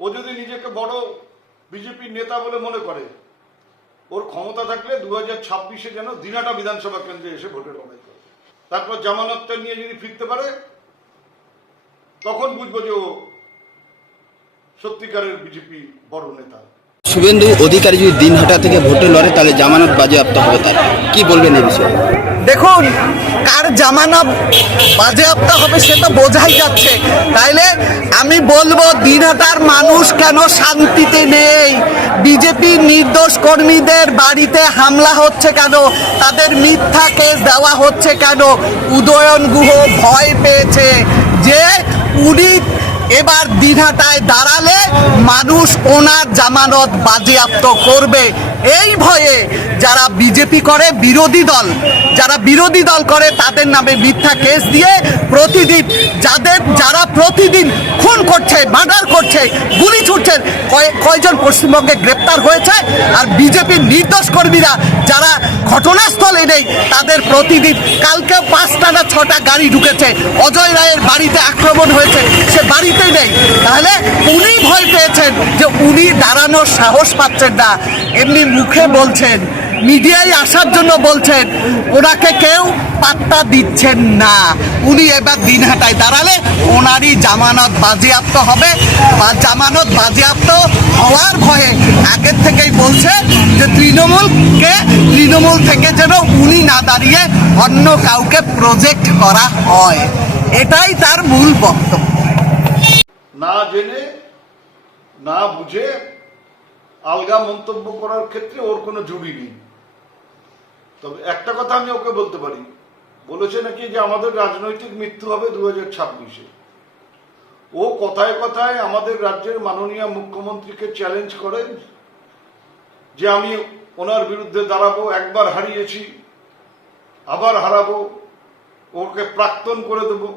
ও যদি নিজেকে বড় বিজেপির নেতা বলে মনে করে ওর ক্ষমতা থাকলে দু হাজার ছাব্বিশে যেন দিনাটা বিধানসভা কেন্দ্রে এসে ভোটের লড়াই করে। তারপর জামানতটা নিয়ে যদি ফিরতে পারে তখন বুঝব যে ও সত্যিকারের বিজেপি বড় নেতা। শুভেন্দু অধিকারী যদি দিনহাটা থেকে ভোটে লড়ে তাহলে জামানত বাজেয়াপ্ত হবে তার। কি বলবেন এই বিষয়ে? দেখুন কার জামানত বাজেয়াপ্ত হবে সে তো বোঝাই যাচ্ছে। তাইলে আমি বলব দিনহাটার মানুষ কেন শান্তিতে নেই? বিজেপি নির্দোষ কর্মীদের বাড়িতে হামলা হচ্ছে কেন? তাদের মিথ্যা কেস দেওয়া হচ্ছে কেন? উদয়ন গুহ ভয় পেয়েছে যে উনি এবার দিনহাটায় দাঁড়ালে মানুষ ওনার জামানত বাজেয়াপ্ত করবে। এই ভয়ে যারা বিজেপি করে বিরোধী দল, যারা বিরোধী দল করে তাদের নামে মিথ্যা কেস দিয়ে প্রতিদিন যাদের, যারা প্রতিদিন খুন করছে, মার্ডার করছে, গুলি ছুটছে কয়- কয়জন পশ্চিমবঙ্গে গ্রেপ্তার হয়েছে আর বিজেপির নির্দোষ কর্মীরা যারা ঘটনাস্থলে নেই তাদের প্রতিদিন কালকে পাঁচটা না ছটা গাড়ি ঢুকেছে। অজয় রায়ের বাড়িতে আক্রমণ হয়েছে। সে বাড়িতেই নেই তাহলে উনি ভয় পেয়েছেন যে উনি দাঁড়ানোর সাহস পাচ্ছেন না। এমনি মুখে বলছেন, মিডিয়ায় আসার জন্য বলছেন, ওনাকে কেউ পাত্তা দিচ্ছেন না। উনি এবার দিনহাটায় দাঁড়ালে ওনারই জামানত বাজেয়াপ্ত হবে। বা জামানত বাজেয়াপ্ত হওয়ার ভয়ে আগের থেকেই বলছে যে তৃণমূলকে, তৃণমূল থেকে যেন উনি না দাঁড়িয়ে অন্য কাউকে প্রজেক্ট করা হয়। এটাই তার মূল বক্তব্য। না জেনে, না বুঝে আলগা মন্তব্য করার ক্ষেত্রে ওর কোনো জুড়ি নেই। তবে একটা কথা আমি ওকে বলতে পারি। বলেছে নাকি যে আমাদের রাজনৈতিক মৃত্যু হবে দু হাজার ছাব্বিশে। ও কথায় কথায় আমাদের রাজ্যের মাননীয় মুখ্যমন্ত্রীকে চ্যালেঞ্জ করেন যে আমি ওনার বিরুদ্ধে দাঁড়াবো, একবার হারিয়েছি, আবার হারাবো, ওকে প্রাক্তন করে দেবো।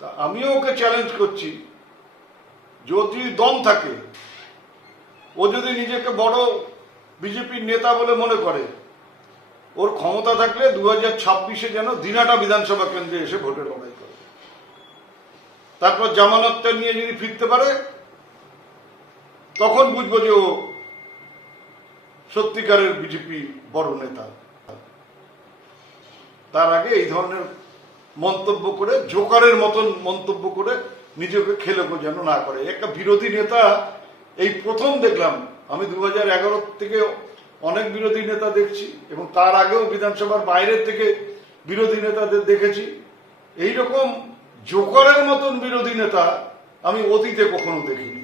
তা আমিও ওকে চ্যালেঞ্জ করছি। যদি দম থাকে, ও যদি নিজেকে বড় বিজেপির নেতা বলে মনে করে, ওর ক্ষমতা থাকলে দু হাজার ছাব্বিশে যেন দিনাটা বিধানসভা কেন্দ্রে এসে ভোটের লড়াই করে। তারপর জামানতটা নিয়ে যদি ফিরতে পারে, তখন বুঝব যে ও সত্যিকারের বিজেপি বড় নেতা। তার আগে এই ধরনের মন্তব্য করে, জোকারের মতন মন্তব্য করে নিজেকে খেলে যেন না করে। একটা বিরোধী নেতা, এই প্রথম দেখলাম, আমি দু থেকে অনেক বিরোধী নেতা দেখছি এবং তার আগেও বিধানসভার বাইরের থেকে বিরোধী নেতাদের দেখেছি। এই রকম জোকারের মতন বিরোধী নেতা আমি অতীতে কখনো দেখিনি।